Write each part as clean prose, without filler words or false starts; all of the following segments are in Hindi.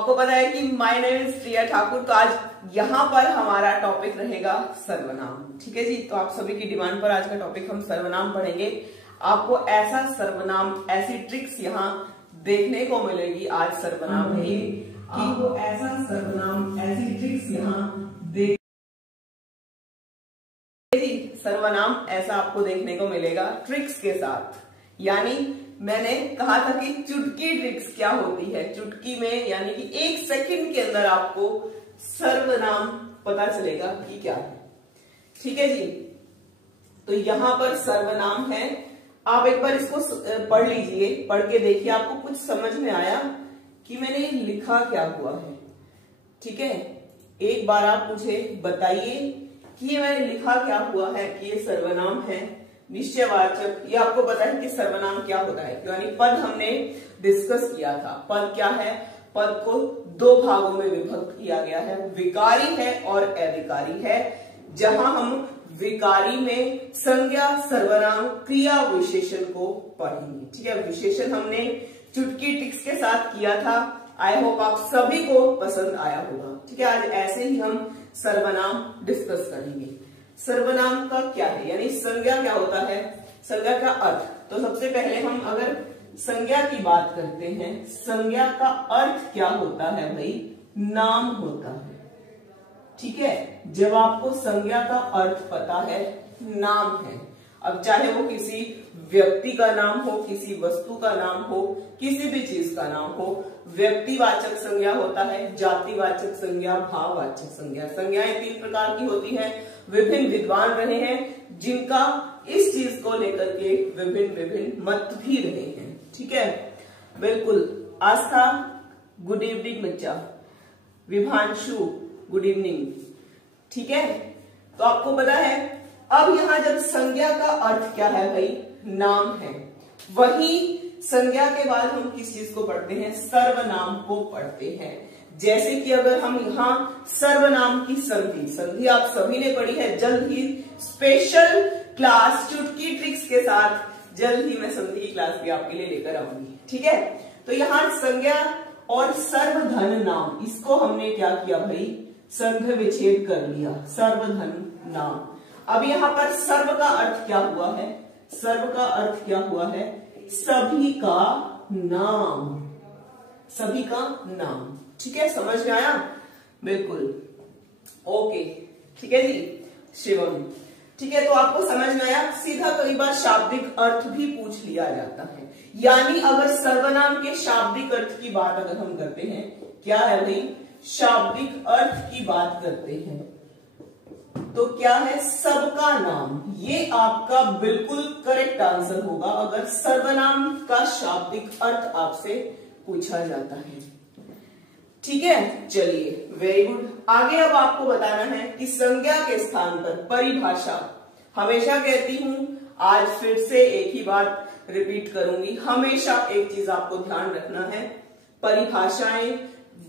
आपको पता है कि माय नेम इज प्रिया ठाकुर। तो आज यहाँ पर हमारा टॉपिक रहेगा सर्वनाम। ठीक है जी, तो आप सभी की डिमांड पर आज का टॉपिक हम सर्वनाम पढ़ेंगे। आपको ऐसा सर्वनाम, ऐसी ट्रिक्स यहाँ देखने को मिलेगी आज सर्वनाम में, आपको ऐसा सर्वनाम, ऐसी ट्रिक्स यहाँ देख सर्वनाम ऐसा आपको देखने को मिलेगा ट्रिक्स के साथ। यानी मैंने कहा था कि चुटकी ट्रिक्स क्या होती है, चुटकी में यानी कि 1 सेकंड के अंदर आपको सर्वनाम पता चलेगा कि क्या है। ठीक है जी, तो यहां पर सर्वनाम है। आप एक बार इसको पढ़ लीजिए, पढ़ के देखिए आपको कुछ समझ में आया कि मैंने लिखा क्या हुआ है। ठीक है, एक बार आप मुझे बताइए कि ये मैंने लिखा क्या हुआ है कि ये सर्वनाम है। निश्चयवाचक, ये आपको पता है कि सर्वनाम क्या होता है, यानी पद हमने डिस्कस किया था। पद क्या है? पद को 2 भागों में विभक्त किया गया है, विकारी है और अविकारी है। जहां हम विकारी में संज्ञा, सर्वनाम, क्रिया, विशेषण को पढ़ेंगे। ठीक है, विशेषण हमने चुटकी ट्रिक्स के साथ किया था। आई होप आप सभी को पसंद आया होगा। ठीक है, आज ऐसे ही हम सर्वनाम डिस्कस करेंगे। सर्वनाम का क्या है, यानी संज्ञा क्या होता है, संज्ञा का अर्थ। तो सबसे पहले हम अगर संज्ञा की बात करते हैं, संज्ञा का अर्थ क्या होता है भाई? नाम होता है। ठीक है, जब आपको संज्ञा का अर्थ पता है, नाम है। अब चाहे वो किसी व्यक्ति का नाम हो, किसी वस्तु का नाम हो, किसी भी चीज का नाम हो। व्यक्तिवाचक संज्ञा होता है, जातिवाचक संज्ञा, भाववाचक संज्ञा। संज्ञाएं 3 प्रकार की होती हैं। विभिन्न विद्वान रहे हैं जिनका इस चीज को लेकर के विभिन्न मत भी रहे हैं। ठीक है, बिल्कुल। आस्था, गुड इवनिंग बच्चा। Vibhanshu, good evening. ठीक है, तो आपको पता है अब यहां जब संज्ञा का अर्थ क्या है भाई? नाम है। वही संज्ञा के बाद हम किस चीज को पढ़ते हैं? सर्वनाम को पढ़ते हैं। जैसे कि अगर हम यहाँ सर्वनाम की संधि आप सभी ने पढ़ी है। जल्द ही स्पेशल क्लास चुटकी ट्रिक्स के साथ जल्द ही मैं संधि की क्लास भी आपके लिए लेकर आऊंगी। ठीक है, तो यहाँ संज्ञा और सर्वधन नाम, इसको हमने क्या किया भाई? संघ विच्छेद कर लिया, सर्वधन नाम। अब यहाँ पर सर्व का अर्थ क्या हुआ है? सर्व का अर्थ क्या हुआ है? सभी का नाम, सभी का नाम। ठीक है, समझ में आया? बिल्कुल, ओके। ठीक है जी, शिवम। ठीक है, तो आपको समझ में आया। सीधा कई बार शाब्दिक अर्थ भी पूछ लिया जाता है। यानी अगर सर्वनाम के शाब्दिक अर्थ की बात अगर हम करते हैं, क्या है भाई? शाब्दिक अर्थ की बात करते हैं तो क्या है? सबका नाम। ये आपका बिल्कुल करेक्ट आंसर होगा अगर सर्वनाम का शाब्दिक अर्थ आपसे पूछा जाता है। ठीक है, चलिए, वेरी गुड। आगे अब आपको बताना है कि संज्ञा के स्थान पर परिभाषा। हमेशा कहती हूं, आज फिर से एक ही बात रिपीट करूंगी। हमेशा एक चीज आपको ध्यान रखना है, परिभाषाएं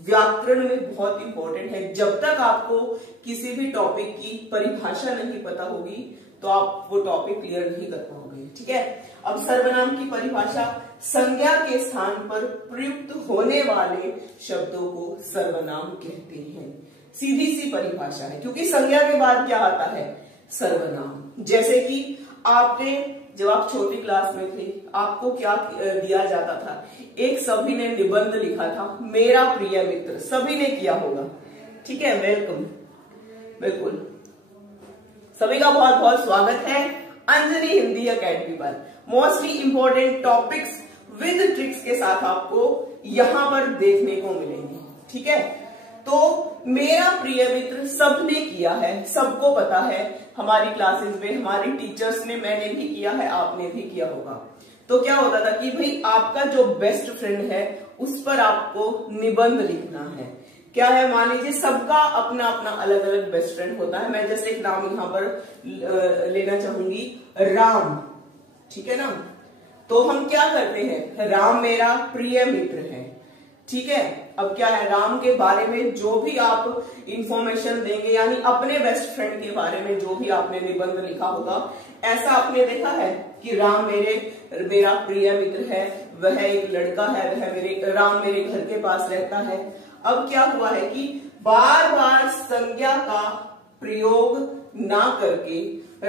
व्याकरण में बहुत इंपॉर्टेंट है। जब तक आपको किसी भी टॉपिक की परिभाषा नहीं पता होगी तो आप वो टॉपिक क्लियर नहीं कर पाओगे। ठीक है, अब सर्वनाम की परिभाषा, संज्ञा के स्थान पर प्रयुक्त होने वाले शब्दों को सर्वनाम कहते हैं। सीधी सी परिभाषा है, क्योंकि संज्ञा के बाद क्या आता है? सर्वनाम। जैसे कि आपने जब आप छोटी क्लास में थे, आपको क्या दिया जाता था? एक सभी ने निबंध लिखा था, मेरा प्रिय मित्र। सभी ने किया होगा। ठीक है, वेलकम। बिल्कुल, सभी का बहुत बहुत स्वागत है अंजनी हिंदी एकेडमी पर। Mostly important topics with tricks के साथ आपको यहां पर देखने को मिलेंगे। ठीक है, तो मेरा प्रिय मित्र सबने किया है, सबको पता है। हमारी क्लासेस में हमारी टीचर्स ने, मैंने भी किया है, आपने भी किया होगा। तो क्या होता था कि भाई आपका जो बेस्ट फ्रेंड है उस पर आपको निबंध लिखना है। क्या है? मान लीजिए सबका अपना अपना अलग अलग बेस्ट फ्रेंड होता है। मैं जैसे एक नाम यहां पर लेना चाहूंगी, राम। ठीक है ना, तो हम क्या करते हैं? राम मेरा प्रिय मित्र है। ठीक है, अब क्या है? राम के बारे में जो भी आप इंफॉर्मेशन देंगे, यानी अपने बेस्ट फ्रेंड के बारे में जो भी आपने निबंध लिखा होगा, ऐसा आपने देखा है कि राम मेरा प्रिय मित्र है, वह एक लड़का है, राम मेरे घर के पास रहता है। अब क्या हुआ है कि बार बार संज्ञा का प्रयोग ना करके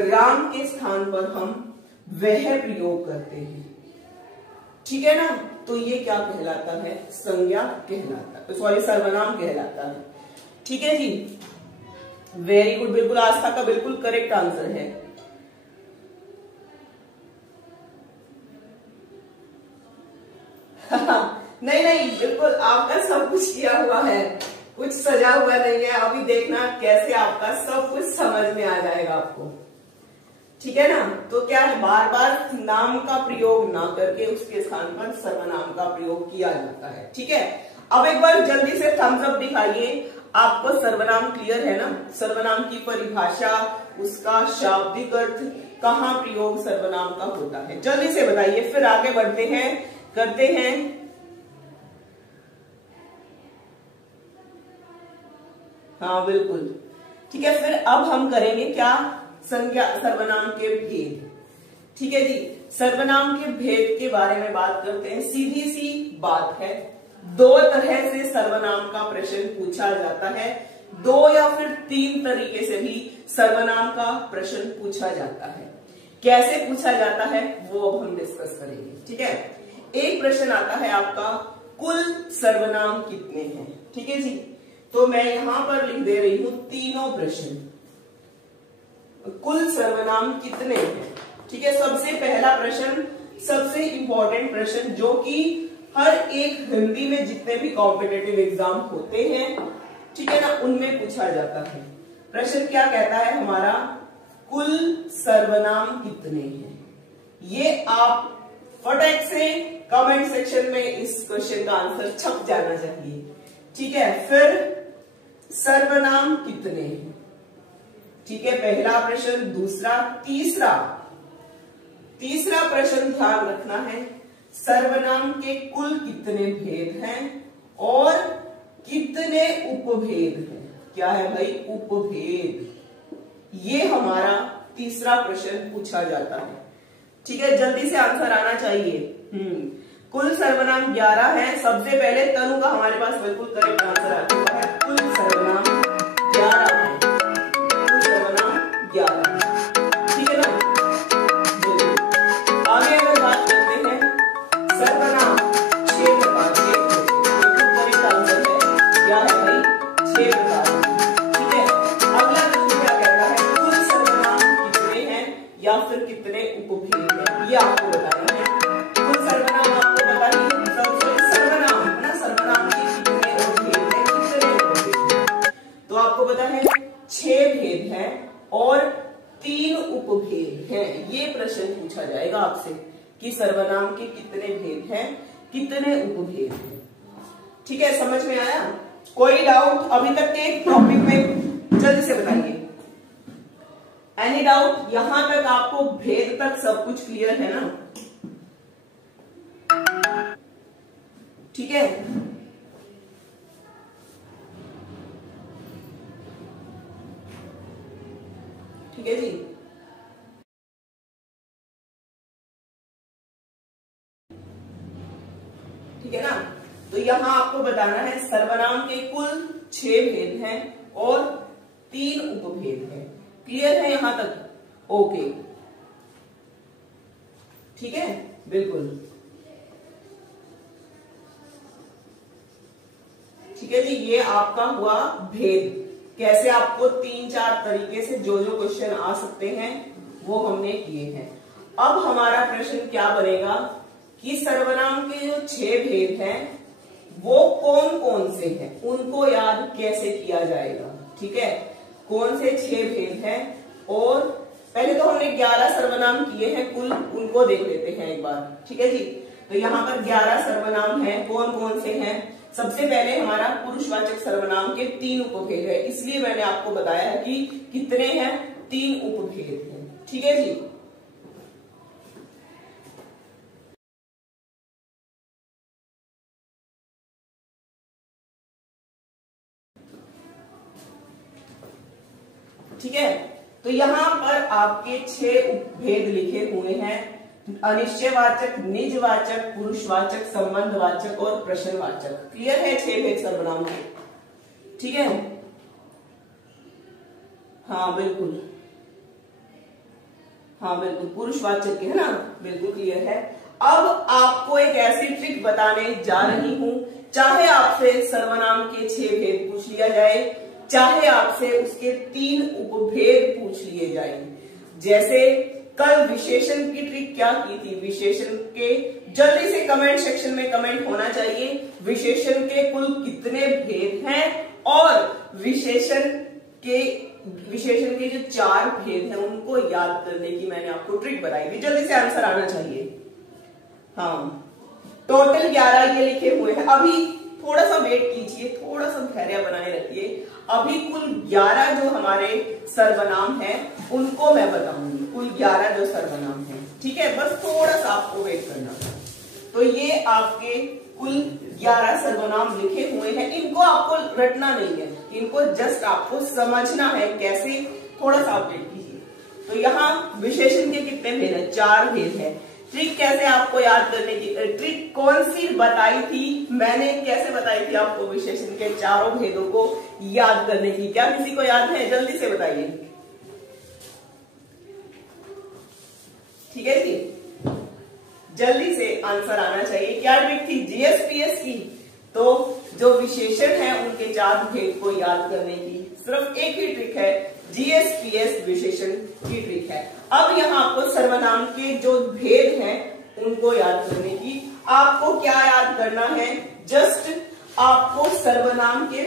राम के स्थान पर हम वह प्रयोग करते हैं, ठीक है ना। तो ये क्या कहलाता है, संज्ञा कहलाता है, सॉरी सर्वनाम कहलाता है, ठीक है जी। वेरी गुड, बिल्कुल आस्था का बिल्कुल करेक्ट आंसर है। नहीं नहीं, बिल्कुल आपका सब कुछ किया हुआ है, कुछ सजा हुआ नहीं है। अभी देखना कैसे आपका सब कुछ समझ में आ जाएगा आपको, ठीक है ना। तो क्या है, बार बार नाम का प्रयोग ना करके उसके स्थान पर सर्वनाम का प्रयोग किया जाता है, ठीक है। अब एक बार जल्दी से थम्स अप दिखाइए, आपको सर्वनाम क्लियर है ना। सर्वनाम की परिभाषा, उसका शाब्दिक अर्थ, कहाँ प्रयोग सर्वनाम का होता है, जल्दी से बताइए, फिर आगे बढ़ते हैं, करते हैं। हाँ बिल्कुल, ठीक है। फिर अब हम करेंगे क्या, संज्ञा सर्वनाम के भेद, ठीक है जी। सर्वनाम के भेद के बारे में बात करते हैं। सीधी सी बात है, दो तरह से सर्वनाम का प्रश्न पूछा जाता है, दो या फिर तीन तरीके से भी सर्वनाम का प्रश्न पूछा जाता है। कैसे पूछा जाता है वो अब हम डिस्कस करेंगे, ठीक है। एक प्रश्न आता है आपका, कुल सर्वनाम कितने हैं, ठीक है जी। तो मैं यहां पर लिख दे रही हूं तीनों प्रश्न, कुल सर्वनाम कितने हैं, ठीक है। सबसे पहला प्रश्न, सबसे इंपॉर्टेंट प्रश्न, जो कि हर एक हिंदी में जितने भी कॉम्पिटिटिव एग्जाम होते हैं, ठीक है ना, उनमें पूछा जाता है। प्रश्न क्या कहता है हमारा, कुल सर्वनाम कितने हैं। ये आप फटाक से कमेंट सेक्शन में इस क्वेश्चन का आंसर छप जाना चाहिए, ठीक है। फिर सर्वनाम कितने हैं, ठीक है, पहला प्रश्न। दूसरा, तीसरा प्रश्न ध्यान रखना है, सर्वनाम के कुल कितने भेद हैं और कितने उपभेद हैं। क्या है भाई, उपभेद। ये हमारा तीसरा प्रश्न पूछा जाता है, ठीक है। जल्दी से आंसर आना चाहिए। कुल सर्वनाम 11 है। सबसे पहले तनु का हमारे पास बिल्कुल करेक्ट आंसर आ चुका है, कुल सर्वनाम 11 है, कुल सर्वनाम 11 है, ठीक है ना। आगे अगर बात करते हैं, सर्वनाम 6 प्रकार के, बिल्कुल करेक्ट आंसर है, क्या है भाई, 6 प्रकार के, ठीक है। अगला प्रश्न क्या कहता है, कुल सर्वनाम कितने हैं या फिर कितने उपभेद हैं, ये आपको बताना है। कुल सर्वनाम आपको पता ही है, सर्वनाम है ना, सर्वनाम के कितने उपभेद हैं, कितने उपभेद हैं, तो आपको पता है 6 भेद हैं और 3 उपभेद हैं। ये प्रश्न पूछा जाएगा आपसे कि सर्वनाम के कितने भेद हैं, कितने उपभेद हैं, ठीक है। समझ में आया, कोई डाउट अभी तक के टॉपिक में, जल्दी से बताइए। एनी डाउट, यहां तक आपको भेद तक सब कुछ क्लियर है ना, ठीक है। ठीक है जी, ठीक है ना। तो यहां आपको बताना है सर्वनाम के कुल 6 भेद हैं और 3 उपभेद हैं। क्लियर है यहां तक, ओके, ठीक है, बिल्कुल, ठीक है जी। ये आपका हुआ भेद, कैसे आपको 3-4 तरीके से जो जो क्वेश्चन आ सकते हैं वो हमने किए हैं। अब हमारा प्रश्न क्या बनेगा कि सर्वनाम के जो 6 भेद हैं वो कौन कौन से हैं, उनको याद कैसे किया जाएगा, ठीक है। कौन से 6 भेद हैं, और पहले तो हमने 11 सर्वनाम किए हैं कुल, उनको देख लेते हैं एक बार, ठीक है जी। तो यहाँ पर 11 सर्वनाम हैं, कौन कौन से हैं। सबसे पहले हमारा पुरुषवाचक सर्वनाम के 3 उपभेद है, इसलिए मैंने आपको बताया है कि कितने हैं, 3 उपभेद हैं, ठीक है जी। ठीक है, तो यहां पर आपके 6 उपभेद लिखे हुए हैं। अनिश्चयवाचक, निजवाचक, पुरुषवाचक, संबंधवाचक और प्रश्नवाचक। क्लियर है 6 भेद सर्वनाम के? ठीक है, हाँ बिल्कुल, हाँ बिल्कुल पुरुषवाचक के है ना, बिल्कुल क्लियर है। अब आपको एक ऐसी ट्रिक बताने जा रही हूं, चाहे आपसे सर्वनाम के 6 भेद पूछ लिया जाए, चाहे आपसे उसके 3 उपभेद पूछ लिए जाए। जैसे कल विशेषण की ट्रिक क्या की थी, विशेषण के, जल्दी से कमेंट सेक्शन में कमेंट होना चाहिए, विशेषण के कुल कितने भेद हैं और विशेषण के जो 4 भेद हैं उनको याद करने की मैंने आपको ट्रिक बताई थी। जल्दी से आंसर आना चाहिए। हाँ, टोटल 11 ये लिखे हुए हैं। अभी थोड़ा सा वेट कीजिए, थोड़ा सा धैर्य बनाए रखिए। अभी कुल 11 जो हमारे सर्वनाम हैं उनको मैं बताऊंगी, कुल 11 जो सर्वनाम हैं। ठीक है, बस थोड़ा सा आपको वेट करना। तो ये आपके कुल 11 सर्वनाम लिखे हुए हैं। इनको आपको रटना नहीं है, इनको जस्ट आपको समझना है कैसे। थोड़ा सा आप वेट कीजिए। तो यहाँ विशेषण के कितने भेद हैं? 4 भेद है। ट्रिक कैसे आपको याद करने की, ट्रिक कौन सी बताई थी मैंने, कैसे बताई थी आपको विशेषण के 4 भेदों को याद करने की? क्या किसी को याद है? जल्दी से बताइए। ठीक है जी, जल्दी से आंसर आना चाहिए। क्या ट्रिक थी? जीएसपीएस की। तो जो विशेषण है उनके 4 भेद को याद करने की सिर्फ एक ही ट्रिक है, जीएसपीएस विशेषण की ट्रिक है। अब यहाँ आपको सर्वनाम के जो भेद हैं उनको याद करने की, आपको क्या याद करना है? जस्ट आपको सर्वनाम के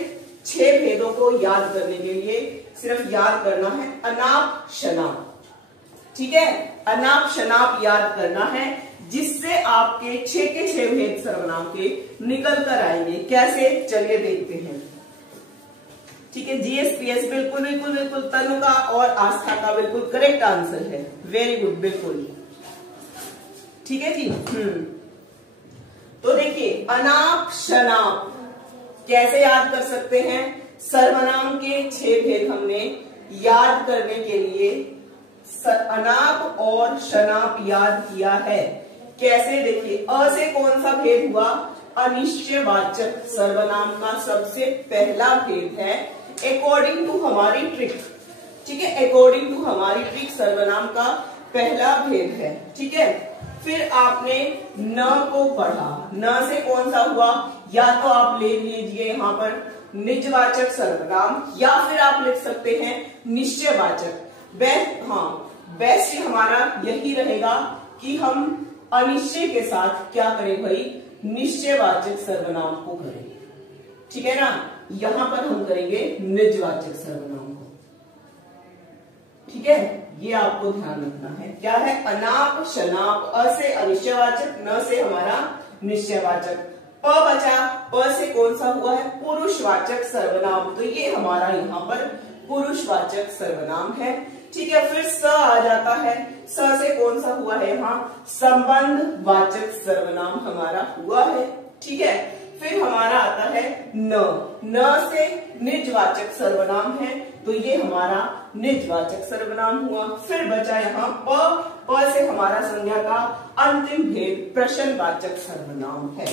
6 भेदों को याद करने के लिए सिर्फ याद करना है अनाप शनाप। ठीक है, अनाप शनाप याद करना है, जिससे आपके 6 के 6 भेद सर्वनाम के निकल कर आएंगे। कैसे? चलिए देखते हैं। ठीक है, जीएसपीएस बिल्कुल बिल्कुल बिल्कुल तनु का और आस्था का बिल्कुल करेक्ट आंसर है। वेरी गुड, बिल्कुल ठीक है जी। तो देखिए, अनाप शनाप कैसे याद कर सकते हैं? सर्वनाम के 6 भेद हमने याद करने के लिए अनाप और शनाप याद किया है। कैसे? देखिए, अ से कौन सा भेद हुआ? अनिश्चयवाचक सर्वनाम का सबसे पहला भेद है अकॉर्डिंग टू हमारी ट्रिक। ठीक है, अकॉर्डिंग टू हमारी ट्रिक सर्वनाम का पहला भेद है। ठीक है, फिर आपने न को पढ़ा, न से कौन सा हुआ? या तो आप ले लीजिए यहाँ पर निजवाचक सर्वनाम, या फिर आप लिख सकते हैं निश्चयवाचक। बेस्ट हमारा यही रहेगा कि हम अनिश्चय के साथ क्या करें भाई? निश्चयवाचक सर्वनाम को करें। ठीक है ना, यहां पर हम करेंगे निजवाचक सर्वनाम को। ठीक है, ये आपको ध्यान रखना है। क्या है? अनाप शनाप, अ से अनिश्चयवाचक, न से हमारा निश्चयवाचक। प बचा, प से कौन सा हुआ है? पुरुषवाचक सर्वनाम। तो ये हमारा यहाँ पर पुरुषवाचक सर्वनाम है। ठीक है, फिर स आ जाता है। स से कौन सा हुआ है? यहाँ संबंधवाचक सर्वनाम हमारा हुआ है। ठीक है, फिर हमारा आता है न से निजवाचक सर्वनाम है, तो ये हमारा निजवाचक सर्वनाम हुआ। फिर बचा यहाँ प से हमारा संज्ञा का अंतिम भेद प्रश्नवाचक सर्वनाम है।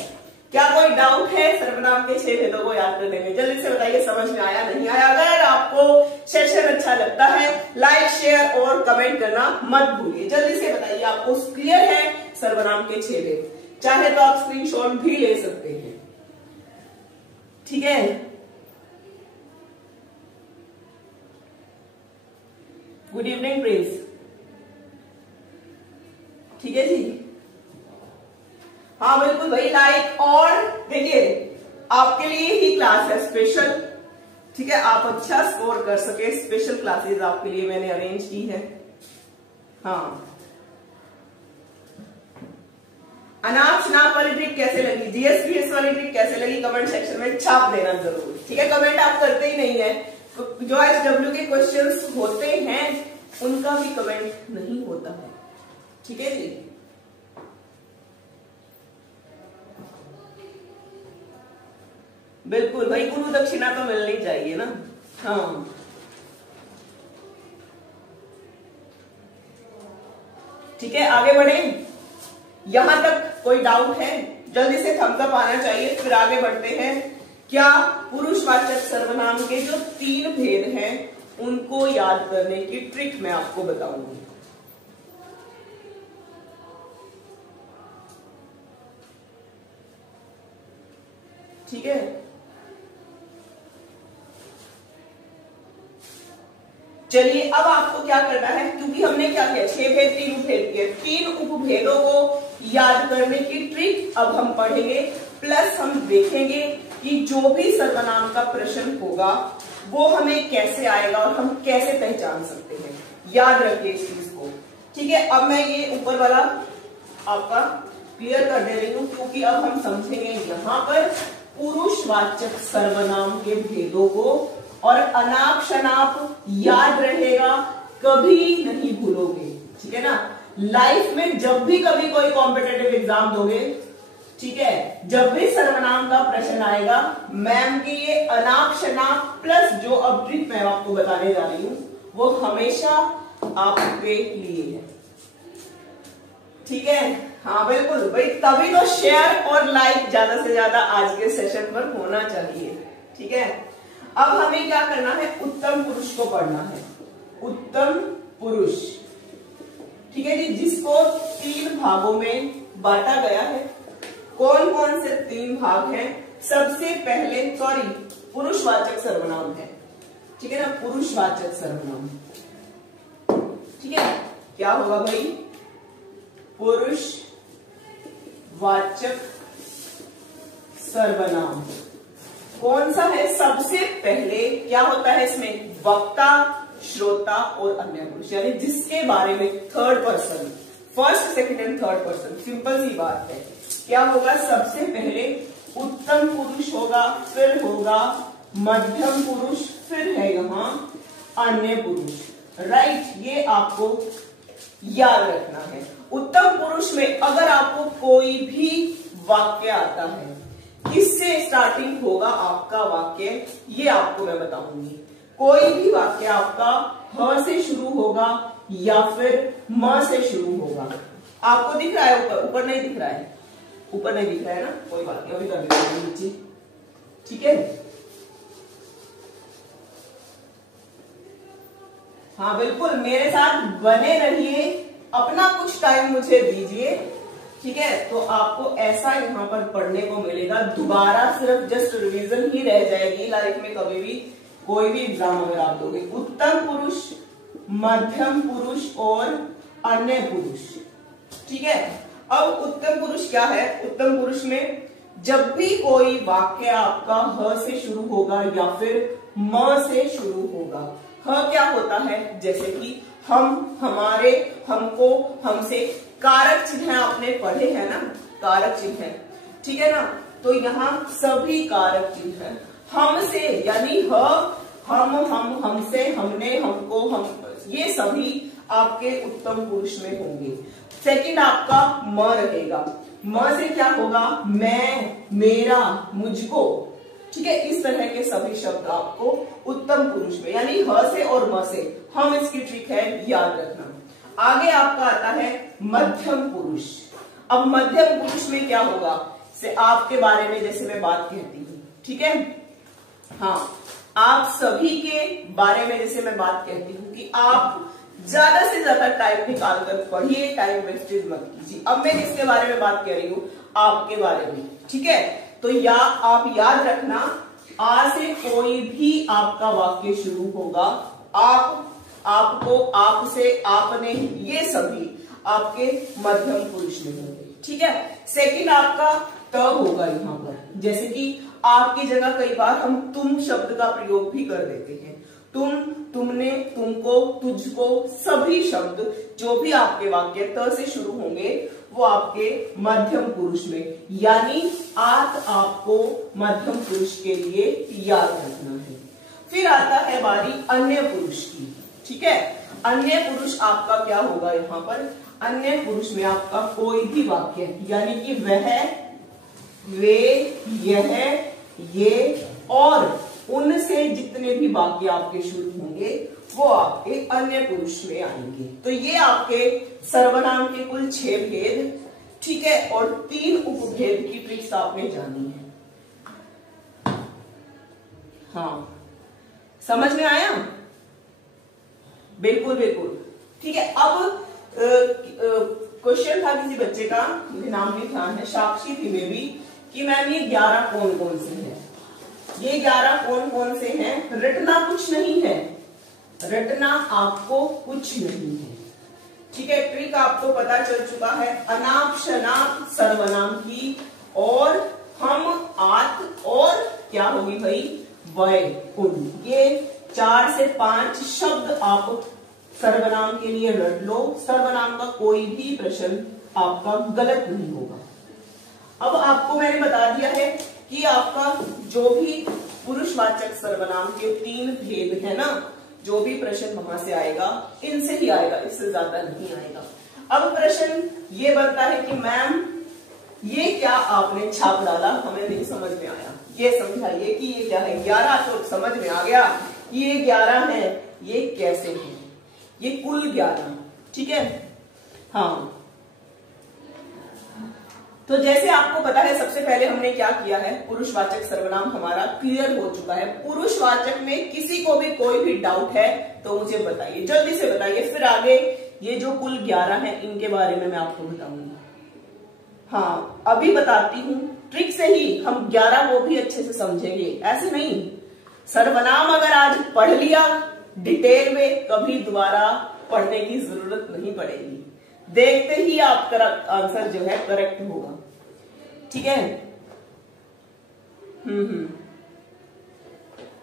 क्या कोई डाउट है सर्वनाम के 6 भेदों को याद करने में? जल्दी से बताइए, समझ में आया नहीं आया? अगर आपको सेशन अच्छा लगता है, लाइक शेयर और कमेंट करना मत भूलिए। जल्दी से बताइए, आपको क्लियर है सर्वनाम के 6 भेद? चाहे तो आप स्क्रीनशॉट भी ले सकते हैं। ठीक है, गुड इवनिंग प्रिंस। ठीक है जी, हाँ बिल्कुल भाई, लाइक। और देखिए, आपके लिए ही क्लास है स्पेशल। ठीक है, आप अच्छा स्कोर कर सके, स्पेशल क्लासेस आपके लिए मैंने अरेंज की है। हाँ, अनाप शनाप वाली ट्रिक कैसे लगी, जीएसपीएस वाली ट्रिक कैसे लगी, कमेंट सेक्शन में छाप देना जरूर। ठीक है, कमेंट आप करते ही नहीं है। जो एसडब्ल्यू के क्वेश्चंस होते हैं उनका भी कमेंट नहीं होता है। ठीक है जी, बिल्कुल भाई, गुरु दक्षिणा तो मिलनी चाहिए ना। हाँ, ठीक है, आगे बढ़े। यहां तक कोई डाउट है? जल्दी से थम्स अप आना चाहिए, फिर आगे बढ़ते हैं। क्या पुरुषवाचक सर्वनाम के जो 3 भेद हैं उनको याद करने की ट्रिक मैं आपको बताऊंगी। ठीक है, चलिए अब आपको क्या करना है, क्योंकि हमने क्या किया 6 भेद 3 उपभेद किए, 3 उपभेदों को याद करने की ट्रिक अब हम पढ़ेंगे, प्लस हम देखेंगे कि जो भी सर्वनाम का प्रश्न होगा वो हमें कैसे आएगा और हम कैसे पहचान सकते हैं। याद रखिए इस चीज को। ठीक है, अब मैं ये ऊपर वाला आपका क्लियर कर दे रही हूं, क्योंकि अब हम समझेंगे यहां पर पुरुषवाचक सर्वनाम के भेदों को, और अनाप शनाप याद रहेगा, कभी नहीं भूलोगे। ठीक है ना, लाइफ में जब भी कभी कोई कॉम्पिटेटिव एग्जाम दोगे, ठीक है, जब भी सर्वनाम का प्रश्न आएगा, मैम की ये अनाप शनाप प्लस जो अब ट्रिक मैं आपको बताने जा रही हूं वो हमेशा आपके लिए है। ठीक है, हाँ बिल्कुल भाई, तभी तो शेयर और लाइक ज्यादा से ज्यादा आज के सेशन पर होना चाहिए। ठीक है, अब हमें क्या करना है, उत्तम पुरुष को पढ़ना है। उत्तम पुरुष, ठीक है जी, जिसको 3 भागों में बांटा गया है। कौन कौन से 3 भाग हैं? सबसे पहले पुरुषवाचक सर्वनाम है। ठीक है ना, पुरुषवाचक सर्वनाम। ठीक है, क्या होगा भाई? पुरुषवाचक सर्वनाम कौन सा है? सबसे पहले क्या होता है इसमें? वक्ता, श्रोता और अन्य पुरुष, यानी जिसके बारे में third person, first second and third person. Simple सी बात है, क्या होगा? सबसे पहले उत्तम पुरुष होगा, फिर होगा मध्यम पुरुष, फिर है यहां अन्य पुरुष। राइट, ये आपको याद रखना है। उत्तम पुरुष में अगर आपको कोई भी वाक्य आता है, किससे स्टार्टिंग होगा आपका वाक्य, ये आपको मैं बताऊंगी। कोई भी वाक्य आपका ह से शुरू होगा या फिर म से शुरू होगा। आपको दिख रहा है ऊपर? ऊपर नहीं दिख रहा है, ऊपर नहीं दिख रहा है ना, कोई बात नहीं, अभी कर देते हैं नीचे। ठीक है, हाँ बिल्कुल, मेरे साथ बने रहिए, अपना कुछ टाइम मुझे दीजिए। ठीक है, तो आपको ऐसा यहाँ पर पढ़ने को मिलेगा, दोबारा सिर्फ जस्ट रिवीजन ही रह जाएगी लाइफ में। कभी भी कोई भी एग्जाम अगर आप दोगे, उत्तम पुरुष, मध्यम पुरुष और अन्य पुरुष। ठीक है, अब उत्तम पुरुष क्या है? उत्तम पुरुष में जब भी कोई वाक्य आपका ह से शुरू होगा या फिर म से शुरू होगा। ह क्या होता है? जैसे कि हम, हमारे, हमको, हमसे। कारक चिन्ह आपने पढ़े हैं ना, कारक चिन्ह। ठीक है ना, तो यहाँ सभी कारक चिन्ह हमसे, यानी हम, हमसे, हमने, हमको, हम, ये सभी आपके उत्तम पुरुष में होंगे। सेकंड आपका म रहेगा। म से क्या होगा? मैं, मेरा, मुझको। ठीक है, इस तरह के सभी शब्द आपको उत्तम पुरुष में, यानी ह से और म से। हम, इसकी ट्रिक है याद रखना। आगे आपका आता है मध्यम पुरुष। अब मध्यम पुरुष में क्या होगा? से आपके बारे में जैसे मैं बात कहती हूँ, ठीक है, हाँ, आप सभी के बारे में जैसे मैं बात कहती हूँ कि आप ज्यादा से ज्यादा टाइम निकाल कर पढ़िए, टाइम वेस्टेज मत कीजिए। अब मैं किसके बारे में बात कर रही हूँ? आपके बारे में। ठीक है, तो या आप याद रखना, आ से कोई भी आपका वाक्य शुरू होगा, आप, आपको, आपसे, आपने, ये सभी आपके मध्यम पुरुष में होंगे। ठीक है, सेकंड आपका त होगा यहाँ पर। जैसे कि आपकी जगह कई बार हम तुम शब्द का प्रयोग भी कर देते हैं। तुम, तुमने, तुमको, तुझको, सभी शब्द जो भी आपके वाक्य त से शुरू होंगे वो आपके मध्यम पुरुष में, यानी आपको मध्यम पुरुष के लिए याद रखना है। फिर आता है बारी अन्य पुरुष की। ठीक है, अन्य पुरुष आपका क्या होगा? यहाँ पर अन्य पुरुष में आपका कोई भी वाक्य, यानी कि वह, वे, यह, ये और उनसे जितने भी वाक्य आपके शुरू होंगे वो आपके अन्य पुरुष में आएंगे। तो ये आपके सर्वनाम के कुल 6 भेद ठीक है, और 3 उपभेद की ट्रिक्स आपने जानी है। हाँ, समझ में आया? बिल्कुल बिल्कुल, ठीक है। अब क्वेश्चन था किसी बच्चे का, मुझे नाम भी ध्यान है, साक्षी थी में भी, कि मैम ये 11 कौन कौन से हैं? ये 11 कौन कौन से हैं? रटना कुछ नहीं है, रटना आपको कुछ नहीं है, ठीक है। ट्रिक आपको पता चल चुका है, अनाप शनाप सर्वनाम की, और हम, आत, और क्या होगी भाई, वय, उन। ये 4 से 5 शब्द आप सर्वनाम के लिए रट लो, सर्वनाम का कोई भी प्रश्न आपका गलत नहीं होगा। अब आपको मैंने बता दिया है कि आपका जो भी पुरुषवाचक सर्वनाम के 3 भेद है ना, जो भी प्रश्न वहां से आएगा इनसे ही आएगा, इससे ज्यादा नहीं आएगा। अब प्रश्न ये बनता है कि मैम ये क्या आपने छाप डाला, हमें नहीं समझ में आया, ये समझाइए कि ये क्या है। 11 तो समझ में आ गया, ये 11 है, ये कैसे है, ये कुल 11, ठीक है। हाँ, तो जैसे आपको पता है, सबसे पहले हमने क्या किया है, पुरुषवाचक सर्वनाम हमारा क्लियर हो चुका है। पुरुषवाचक में किसी को भी कोई भी डाउट है तो मुझे बताइए, जल्दी से बताइए, फिर आगे ये जो कुल 11 है इनके बारे में मैं आपको बताऊंगी। हाँ, अभी बताती हूँ, ट्रिक से ही हम 11 को भी अच्छे से समझेंगे, ऐसे नहीं। सर्वनाम अगर आज पढ़ लिया डिटेल में, कभी दोबारा पढ़ने की जरूरत नहीं पड़ेगी, देखते ही आपका आंसर जो है करेक्ट होगा, ठीक है।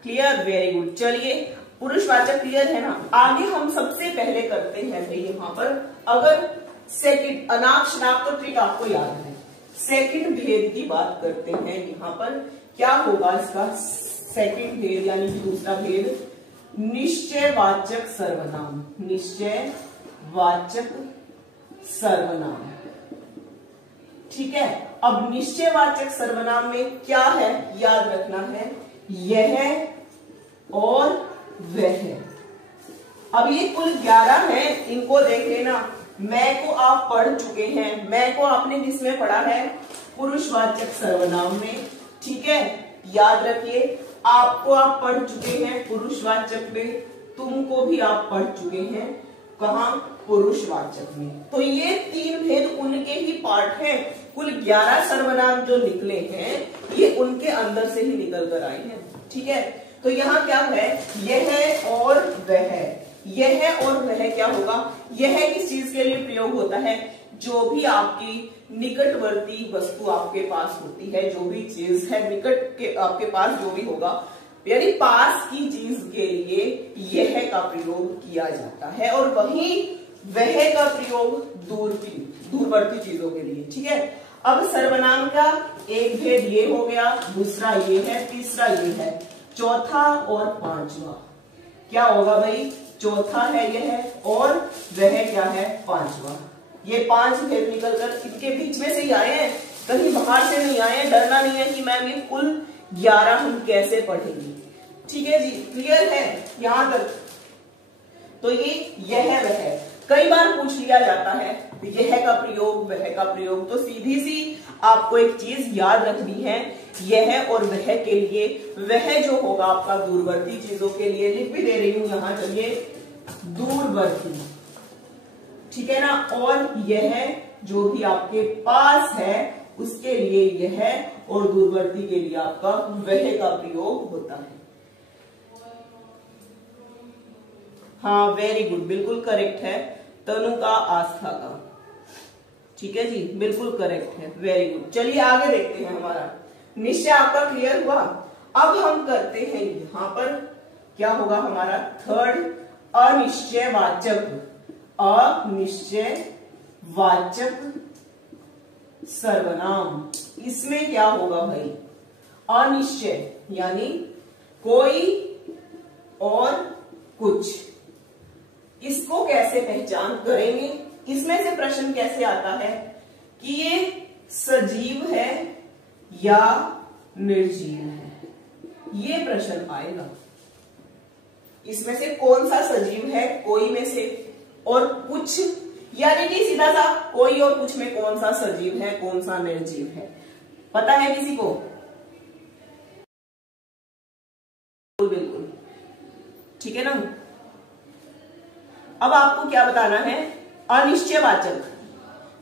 Clear, very good. चलिए, पुरुषवाचक क्लियर है ना। आगे हम सबसे पहले करते हैं भाई यहाँ पर, अगर सेकंड अनाप शनाप तो ट्रिक आपको याद है, सेकंड भेद की बात करते हैं। यहाँ पर क्या होगा इसका सेकंड भेद, यानी कि दूसरा भेद, निश्चयवाचक सर्वनाम। निश्चयवाचक सर्वनाम, ठीक है। अब निश्चयवाचक सर्वनाम में क्या है, याद रखना है, यह और वह। अब ये कुल 11 है, इनको देख लेना। मैं को आप पढ़ चुके हैं, मैं को आपने किसमें पढ़ा है, पुरुषवाचक सर्वनाम में, ठीक है। याद रखिए, आपको आप पढ़ चुके हैं पुरुषवाचक में, तुमको भी आप पढ़ चुके हैं कहां, पुरुषवाचक में। तो ये 3 भेद उनके ही पार्ट हैं। कुल 11 सर्वनाम जो निकले हैं ये उनके अंदर से ही निकल कर आए हैं, ठीक है। तो यहाँ क्या है, यह और वह। यह और वह क्या होगा, यह किस चीज के लिए प्रयोग होता है, जो भी आपकी निकटवर्ती वस्तु आपके पास होती है, जो भी चीज है निकट के आपके पास जो भी होगा, यानी पास की चीज के लिए यह का प्रयोग किया जाता है, और वहीं वह का प्रयोग दूरवर्ती चीजों के लिए, ठीक है। अब सर्वनाम का एक भेद ये हो गया, दूसरा ये है, तीसरा ये है, चौथा और पांचवा क्या होगा भाई, चौथा है यह और वह क्या है, पांचवा। ये 5 भेद निकलकर इनके बीच में से ही आए हैं, कहीं बाहर से नहीं आए। डरना नहीं है कि मैम ये कुल 11 हम कैसे पढ़ेंगे, ठीक है जी, क्लियर है यहां तक। तो ये यह वह कई बार पूछ लिया जाता है, यह का प्रयोग वह का प्रयोग, तो सीधी सी आपको एक चीज याद रखनी है, यह और वह के लिए, वह जो होगा आपका दूरवर्ती चीजों के लिए, लिख भी दे रही हूं यहां, चलिए, दूरवर्ती, ठीक है ना। और यह जो भी आपके पास है उसके लिए यह, और दूरवर्ती के लिए आपका वह का प्रयोग होता है। हाँ, वेरी गुड, बिल्कुल करेक्ट है, तनु का, आस्था का, ठीक है जी, बिल्कुल करेक्ट है, वेरी गुड। चलिए आगे देखते हैं, हमारा निश्चय आपका क्लियर हुआ। अब हम करते हैं यहां पर क्या होगा हमारा थर्ड, अनिश्चयवाचक। अनिश्चयवाचक सर्वनाम, इसमें क्या होगा भाई, अनिश्चय यानी कोई और कुछ, इसको कैसे पहचान करेंगे, इसमें से प्रश्न कैसे आता है कि ये सजीव है या निर्जीव है, ये प्रश्न आएगा। इसमें से कौन सा सजीव है, कोई में से, और कुछ यानी कि सीधा सा कोई और कुछ में कौन सा सजीव है, कौन सा निर्जीव है, पता है किसी को? बिल्कुल ठीक है ना। अब आपको क्या बताना है? अनिश्चयवाचक,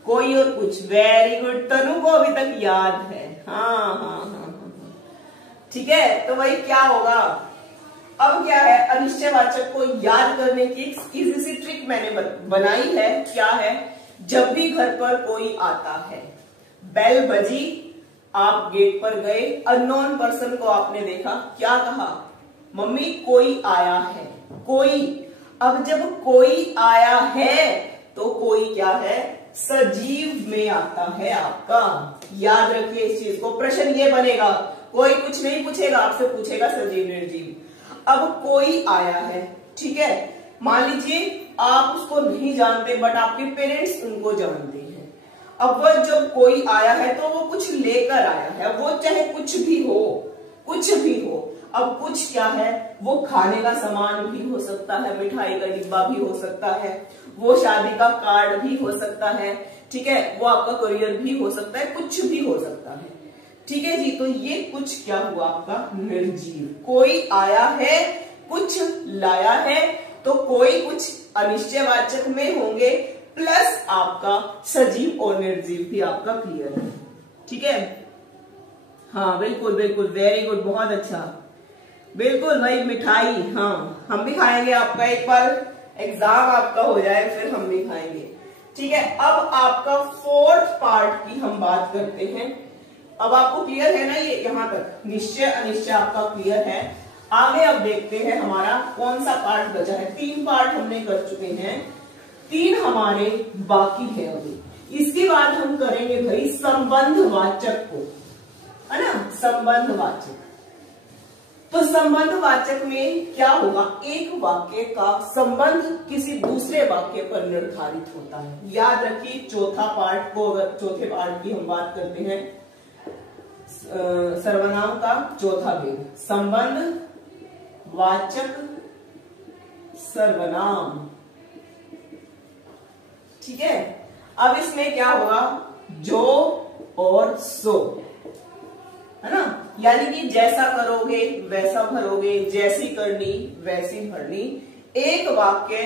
कोई और कुछ। वेरी गुड, तनु को अभी तक याद है। हाँ, ठीक है। तो भाई क्या होगा? अब क्या है, अनिश्चयवाचक को याद करने की इजी सी ट्रिक मैंने बनाई है। क्या है? जब भी घर पर कोई आता है, बेल बजी, आप गेट पर गए, अननोन पर्सन को आपने देखा, क्या कहा? मम्मी कोई आया है। कोई, अब जब कोई आया है तो कोई क्या है? सजीव में आता है आपका। याद रखिए इस चीज को। प्रश्न ये बनेगा, कोई कुछ नहीं पूछेगा, आपसे पूछेगा सजीव निर्जीव। अब कोई आया है, ठीक है। मान लीजिए आप उसको नहीं जानते बट आपके पेरेंट्स उनको जानते हैं। अब वह जब कोई आया है तो वो कुछ लेकर आया है, वो चाहे कुछ भी हो, कुछ भी हो। अब कुछ क्या है? वो खाने का सामान भी हो सकता है, मिठाई का डिब्बा भी हो सकता है, वो शादी का कार्ड भी हो सकता है, ठीक है, वो आपका करियर भी हो सकता है, कुछ भी हो सकता है, ठीक है जी। तो ये कुछ क्या हुआ आपका? निर्जीव। कोई आया है, कुछ लाया है, तो कोई कुछ अनिश्चयवाचक में होंगे, प्लस आपका सजीव और निर्जीव भी आपका क्लियर है, ठीक है। हाँ बिल्कुल बिल्कुल, वेरी गुड, बहुत अच्छा, बिल्कुल भाई। मिठाई, हाँ हम भी खाएंगे आपका, एक बार एग्जाम आपका हो जाए फिर हम भी खाएंगे, ठीक है। अब आपका फोर्थ पार्ट की हम बात करते हैं। अब आपको क्लियर है ना ये? यहां तक निश्चय अनिश्चय आपका क्लियर है। आगे अब देखते हैं हमारा कौन सा पार्ट बचा है। 3 पार्ट हमने कर चुके हैं, 3 हमारे बाकी है अभी। इसके बाद हम करेंगे भाई संबंधवाचक को, है ना, संबंधवाचक। तो संबंधवाचक में क्या होगा? एक वाक्य का संबंध किसी दूसरे वाक्य पर निर्धारित होता है। याद रखिए चौथा पार्ट को, अगर चौथे पार्ट की हम बात करते हैं, सर्वनाम का चौथा भेद, संबंध वाचक सर्वनाम, ठीक है। अब इसमें क्या होगा? जो और सो, है ना, यानी कि जैसा करोगे वैसा भरोगे, जैसी करनी वैसी भरनी। एक वाक्य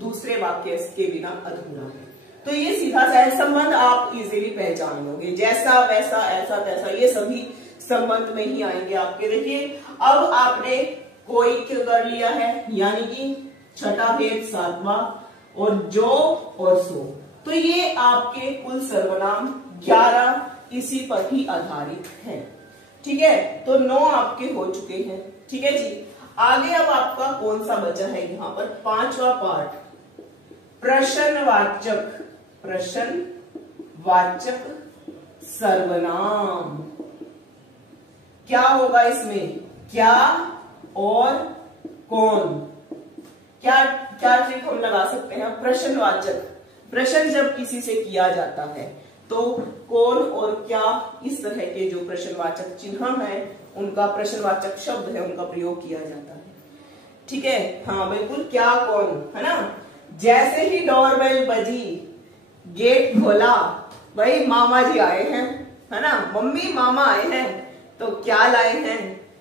दूसरे वाक्य के बिना अधूरा है। तो ये सीधा सा है, संबंध आप इजीली पहचान लोगे, जैसा वैसा ऐसा तैसा, ये सभी संबंध में ही आएंगे आपके। देखिए अब आपने कोई कर लिया है, यानी कि छठा भेद, सातवां, और जो और सो, तो ये आपके कुल सर्वनाम 11 इसी पर ही आधारित है, ठीक है। तो 9 आपके हो चुके हैं, ठीक है जी। आगे अब आपका कौन सा बचा है? यहाँ पर 5वां पार्ट, प्रश्नवाचक, प्रश्नवाचक सर्वनाम। क्या होगा इसमें? क्या और कौन। क्या क्या ट्रिक हम लगा सकते हैं? प्रश्नवाचक, प्रश्न जब किसी से किया जाता है तो कौन और क्या, इस तरह के जो प्रश्नवाचक चिन्ह है, उनका प्रश्नवाचक शब्द है, उनका प्रयोग किया जाता है, ठीक है। हाँ बिल्कुल, क्या कौन, है ना। जैसे ही डोरबेल बजी, गेट खोला, भाई मामा जी आए हैं, है ना, मम्मी मामा आए हैं, तो क्या लाए हैं?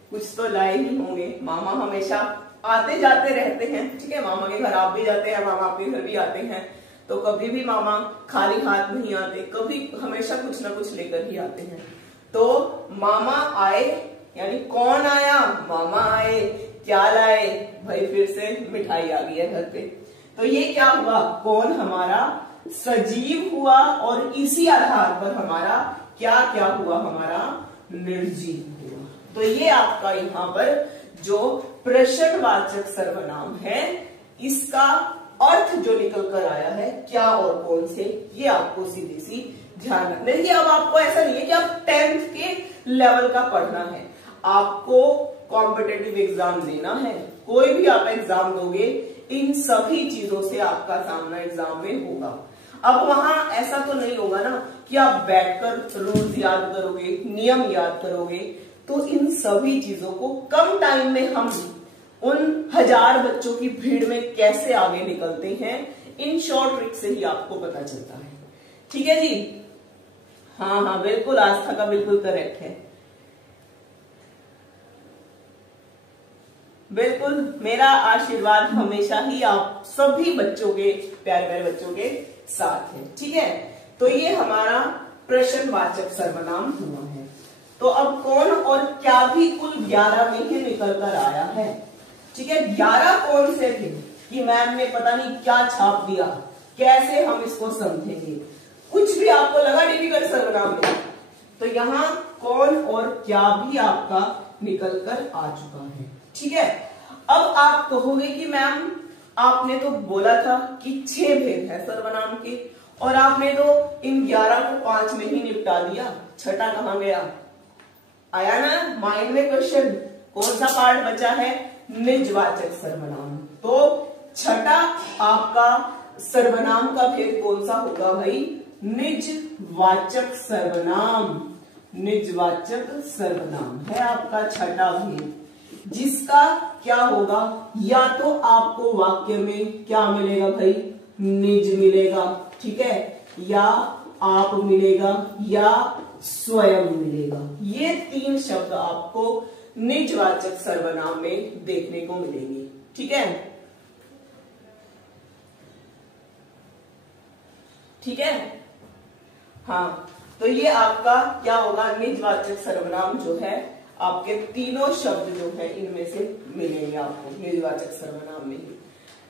कुछ तो लाए ही होंगे। मामा हमेशा आते जाते रहते हैं, ठीक है। मामा के घर आप भी जाते हैं, मामा आपके घर भी आते हैं, तो कभी भी मामा खाली हाथ नहीं आते, कभी हमेशा कुछ ना कुछ लेकर ही आते हैं। तो मामा आए, यानी कौन आया? मामा आए। क्या लाए? भाई फिर से मिठाई आ गई है घर पे। तो ये क्या हुआ? कौन हमारा सजीव हुआ, और इसी आधार पर हमारा क्या क्या हुआ? हमारा निर्जीव हुआ। तो ये आपका यहाँ पर जो प्रश्नवाचक सर्वनाम है, इसका अर्थ जो निकल कर आया है क्या और कौन से, ये आपको सीधी सी ध्यान रखना है। अब आपको ऐसा नहीं है कि आप 10th के लेवल का पढ़ना है, आपको कॉम्पिटिटिव एग्जाम देना है। कोई भी आप एग्जाम दोगे, इन सभी चीजों से आपका सामना एग्जाम में होगा। अब वहां ऐसा तो नहीं होगा ना कि आप बैठकर रूल्स याद करोगे, नियम याद करोगे। तो इन सभी चीजों को कम टाइम में हम उन 1000 बच्चों की भीड़ में कैसे आगे निकलते हैं, इन शॉर्ट ट्रिक से ही आपको पता चलता है। ठीक है जी, हाँ बिल्कुल, आस्था का बिल्कुल करेक्ट है। बिल्कुल, मेरा आशीर्वाद हमेशा ही आप सभी बच्चों के, प्यारे प्यारे बच्चों के साथ है। ठीक है, तो ये हमारा प्रश्नवाचक सर्वनाम हुआ है। तो अब कौन और क्या भी कुल 11 में ही निकल कर आया है। ठीक है, 11 कौन से थे कि मैम ने पता नहीं क्या छाप दिया, कैसे हम इसको समझेंगे, कुछ भी आपको लगा डिफिकल्ट सर्वनाम में, तो यहाँ कौन और क्या भी आपका निकल कर आ चुका है। ठीक है, अब आप कहोगे कि मैम आपने तो बोला था कि 6 भेद है सर्वनाम के, और आपने तो इन 11 को 5 में ही निपटा दिया, छठा कहां गया? आया ना माइंड में क्वेश्चन, कौन सा पार्ट बचा है? निजवाचक सर्वनाम। तो छठा आपका सर्वनाम का भेद कौन सा होगा भाई? निजवाचक सर्वनाम। निजवाचक सर्वनाम है आपका छठा भेद, जिसका क्या होगा? या तो आपको वाक्य में क्या मिलेगा भाई? निज मिलेगा, ठीक है, या आप मिलेगा, या स्वयं मिलेगा। ये 3 शब्द आपको निजवाचक सर्वनाम में देखने को मिलेंगे। ठीक है, ठीक है, हाँ, तो ये आपका क्या होगा? निजवाचक सर्वनाम जो है आपके तीनों शब्द जो है इनमें से मिलेंगे आपको निजवाचक सर्वनाम में ही।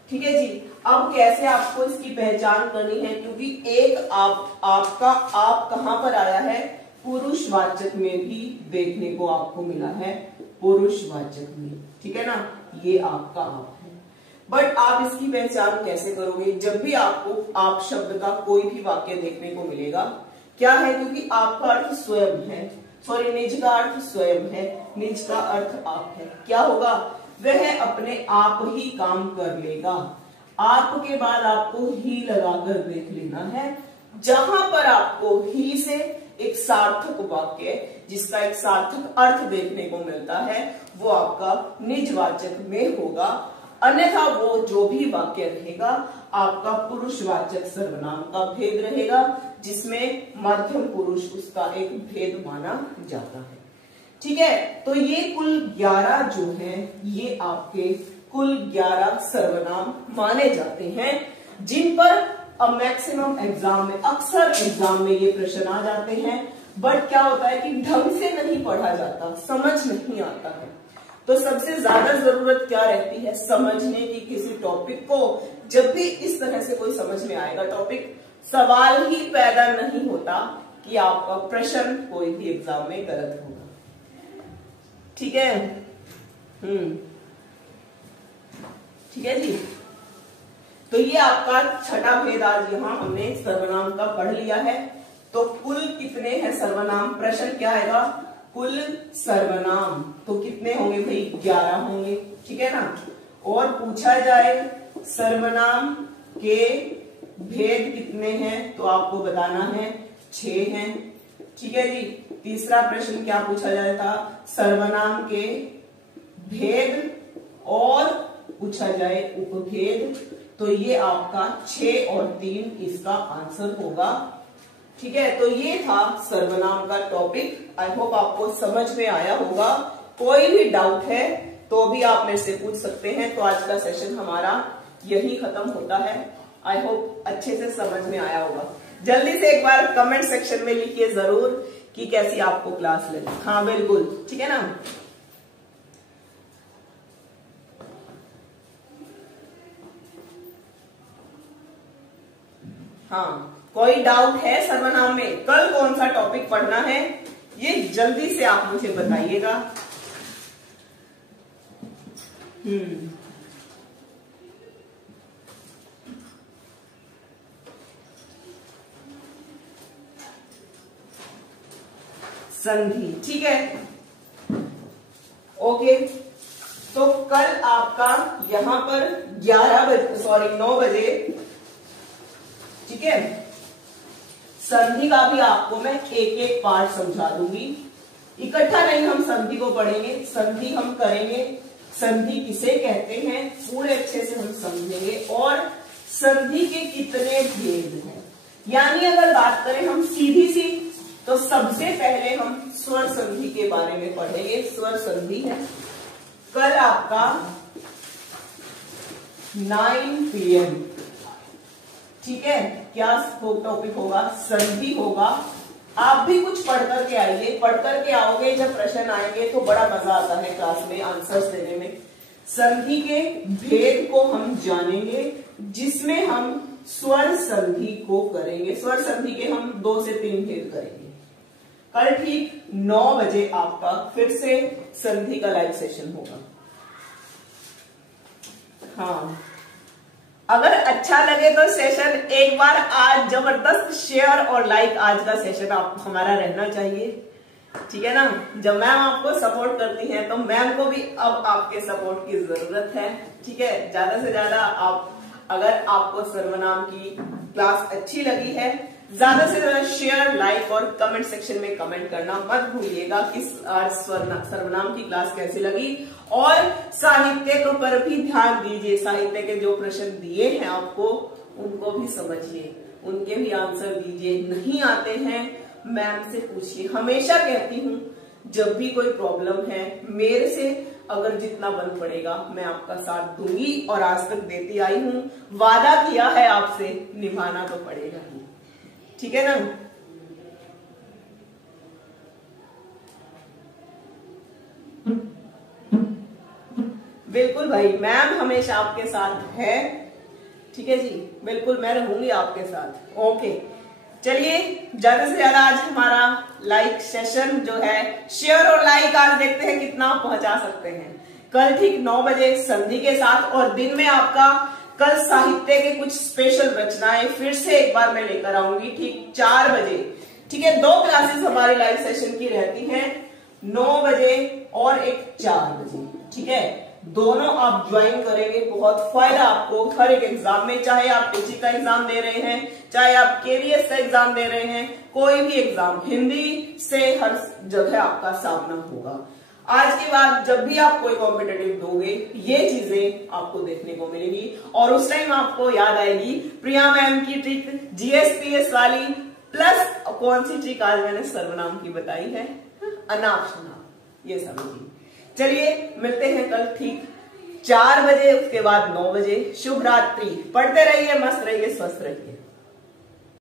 ठीक है जी, अब कैसे आपको इसकी पहचान करनी है, क्योंकि एक आपका आप कहां पर आया है? पुरुषवाचक में भी देखने को आपको मिला है, पुरुषवाचक में। ठीक है ना, ये आपका आप है। बट आप इसकी पहचान कैसे करोगे? जब भी आपको आप शब्द का कोई भी वाक्य देखने को मिलेगा, क्या है, क्योंकि आपका अर्थ स्वयं है, सॉरी निज का अर्थ स्वयं है, निज का अर्थ आप है, क्या होगा? वह अपने आप ही काम कर लेगा। आप के बाद आपको ही लगाकर देख लेना है। जहां पर आपको ही से एक सार्थक वाक्य जिसका एक सार्थक अर्थ देखने को मिलता है, वो आपका निजवाचक में होगा। अन्यथा वो जो भी वाक्य रहेगा आपका पुरुषवाचक सर्वनाम का भेद रहेगा, जिसमें मध्यम पुरुष उसका एक भेद माना जाता है। ठीक है, तो ये कुल 11 जो है ये आपके कुल 11 सर्वनाम माने जाते हैं, जिन पर मैक्सिमम एग्जाम में, अक्सर एग्जाम में ये प्रश्न आ जाते हैं। बट क्या होता है कि ढंग से नहीं पढ़ा जाता, समझ नहीं आता है। तो सबसे ज्यादा जरूरत क्या रहती है? समझने की किसी टॉपिक को। जब भी इस तरह से कोई समझ में आएगा टॉपिक, सवाल ही पैदा नहीं होता कि आपका प्रश्न कोई भी एग्जाम में गलत होगा। ठीक है, ठीक है जी, तो ये आपका छठा भेद आज यहाँ हमने सर्वनाम का पढ़ लिया है। तो कुल कितने हैं सर्वनाम? प्रश्न क्या आएगा? कुल सर्वनाम तो कितने होंगे भाई? 11 होंगे। ठीक है ना, और पूछा जाए सर्वनाम के भेद कितने हैं, तो आपको बताना है 6 हैं। ठीक है जी, तीसरा प्रश्न क्या पूछा जाए था? सर्वनाम के भेद और पूछा जाए उपभेद, तो ये आपका 6 और 3 इसका आंसर होगा। ठीक है, तो ये था सर्वनाम का टॉपिक। आई होप आपको समझ में आया होगा। कोई भी डाउट है तो भी आप मेरे से पूछ सकते हैं। तो आज का सेशन हमारा यही खत्म होता है। आई होप अच्छे से समझ में आया होगा। जल्दी से एक बार कमेंट सेक्शन में लिखिए जरूर कि कैसी आपको क्लास लगी। हाँ बिल्कुल, ठीक है ना। हाँ, कोई डाउट है सर्वनाम में? कल कौन सा टॉपिक पढ़ना है ये जल्दी से आप मुझे बताइएगा। संधि, ठीक है, ओके। तो कल आपका यहां पर 9 बजे, ठीक है, संधि का भी आपको मैं एक एक पार्ट समझा दूंगी। इकट्ठा नहीं हम संधि को पढ़ेंगे, संधि हम करेंगे, संधि किसे कहते हैं पूरे अच्छे से हम समझेंगे। और संधि के कितने भेद हैं। यानी अगर बात करें हम सीधी सी, तो सबसे पहले हम स्वर संधि के बारे में पढ़ेंगे। स्वर संधि है कल आपका 9 PM, ठीक है। क्या टॉपिक होगा? संधि होगा। आप भी कुछ पढ़ करके आइए, पढ़ करके आओगे, जब प्रश्न आएंगे तो बड़ा मजा आता है क्लास में आंसर्स देने में। संधि के भेद को हम जानेंगे, जिसमें हम स्वर संधि को करेंगे। स्वर संधि के हम 2 से 3 भेद करेंगे। कल ठीक 9 बजे आपका फिर से संधि का लाइव सेशन होगा। हाँ, अगर अच्छा लगे तो सेशन एक बार आज जबरदस्त शेयर और लाइक, आज का सेशन आप हमारा रहना चाहिए, ठीक है ना। जब मैम आपको सपोर्ट करती हैं तो मैम को भी अब आपके सपोर्ट की जरूरत है, ठीक है। ज्यादा से ज्यादा आप, अगर आपको सर्वनाम की क्लास अच्छी लगी है, ज्यादा से ज्यादा शेयर, लाइक और कमेंट सेक्शन में कमेंट करना मत भूलिएगा कि आज सर्वनाम की क्लास कैसी लगी। और साहित्य के ऊपर भी ध्यान दीजिए। साहित्य के जो प्रश्न दिए हैं आपको, उनको भी समझिए, उनके भी आंसर दीजिए। नहीं आते हैं मैम से पूछिए। हमेशा कहती हूँ, जब भी कोई प्रॉब्लम है मेरे से अगर जितना बन पड़ेगा मैं आपका साथ दूंगी, और आज तक देती आई हूँ। वादा किया है आपसे, निभाना तो पड़ेगा ही, ठीक है ना। बिल्कुल भाई, मैम हमेशा आपके साथ है, ठीक है जी। बिल्कुल मैं रहूंगी आपके साथ। ओके, चलिए ज्यादा से ज्यादा आज हमारा लाइक सेशन जो है, शेयर और लाइक आज देखते हैं कितना पहुंचा सकते हैं। कल ठीक 9 बजे संधि के साथ, और दिन में आपका कल साहित्य के कुछ स्पेशल रचनाएं फिर से एक बार मैं लेकर आऊंगी ठीक 4 बजे, ठीक है। 2 क्लासेस हमारी लाइव सेशन की रहती हैं, 9 बजे और एक 4 बजे, ठीक है। दोनों आप ज्वाइन करेंगे, बहुत फायदा आपको हर एक एग्जाम में, चाहे आप टीचिंग का एग्जाम दे रहे हैं, चाहे आप केवीएस का एग्जाम दे रहे हैं, कोई भी एग्जाम, हिंदी से हर जगह आपका सामना होगा। आज के बाद जब भी आप कोई कॉम्पिटेटिव दोगे, ये चीजें आपको देखने को मिलेगी, और उस टाइम आपको याद आएगी प्रिया मैम की ट्रिक, जीएसपीएस वाली, प्लस कौन सी ट्रिक आज मैंने सर्वनाम की बताई है, अनाप शनाप, ये समझिए। चलिए मिलते हैं कल ठीक 4 बजे, उसके बाद 9 बजे। शुभ रात्रि। पढ़ते रहिए, मस्त रहिए, स्वस्थ रहिए।